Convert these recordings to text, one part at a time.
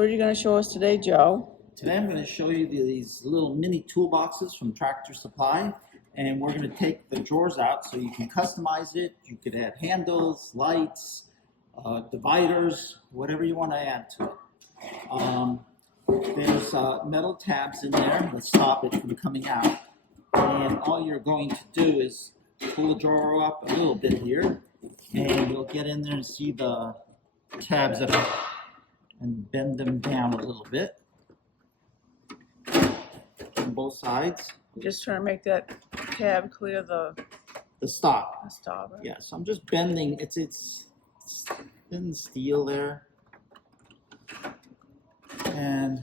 What are you going to show us today, Joe? Today I'm going to show you these little mini toolboxes from Tractor Supply, and we're going to take the drawers out so you can customize it. You could add handles, lights, dividers, whatever you want to add to it. There's metal tabs in there that stop it from coming out, and all you're going to do is pull the drawer up a little bit here, and you'll get in there and see the tabs and bend them down a little bit on both sides. Just trying to make that tab clear the stop. stop. Right? Yeah, so I'm just bending. It's thin steel there, and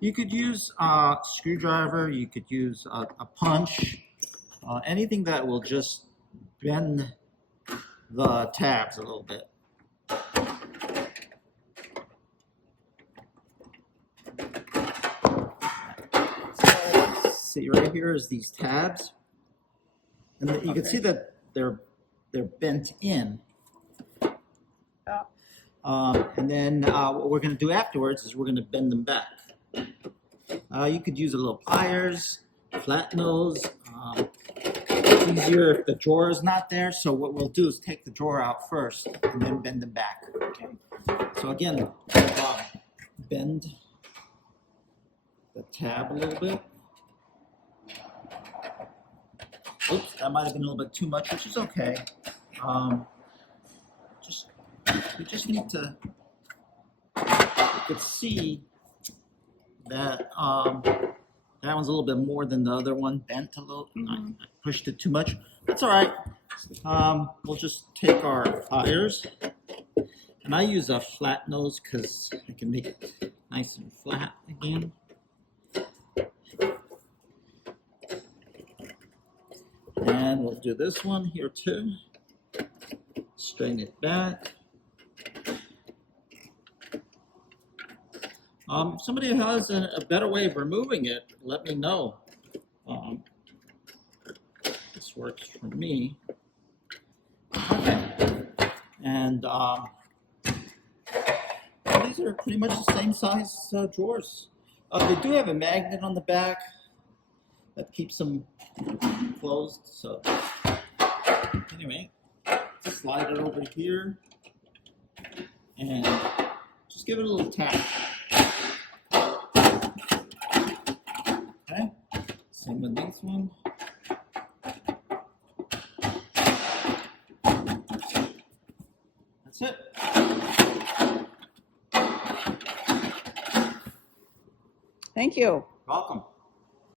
you could use a screwdriver. You could use a punch, anything that will just bend the tabs a little bit. So, see right here is these tabs, and you can see that they're bent in. Yeah. And then what we're going to do afterwards is we're going to bend them back. You could use a little pliers, flat nose. It's easier if the drawer is not there, so what we'll do is take the drawer out first and then bend them back. Okay. So again, bend the tab a little bit. Oops, that might have been a little bit too much, which is okay. We just need to, you could see that that one's a little bit more than the other one, bent a little. I pushed it too much. That's all right. We'll just take our pliers, and I use a flat nose because I can make it nice and flat again. And we'll do this one here too. Straighten it back. If somebody has a better way of removing it, let me know. This works for me. Okay. And these are pretty much the same size drawers. They do have a magnet on the back that keeps them closed. So anyway, slide it over here and just give it a little tap. Okay, same with this one. That's it. Thank you. Welcome.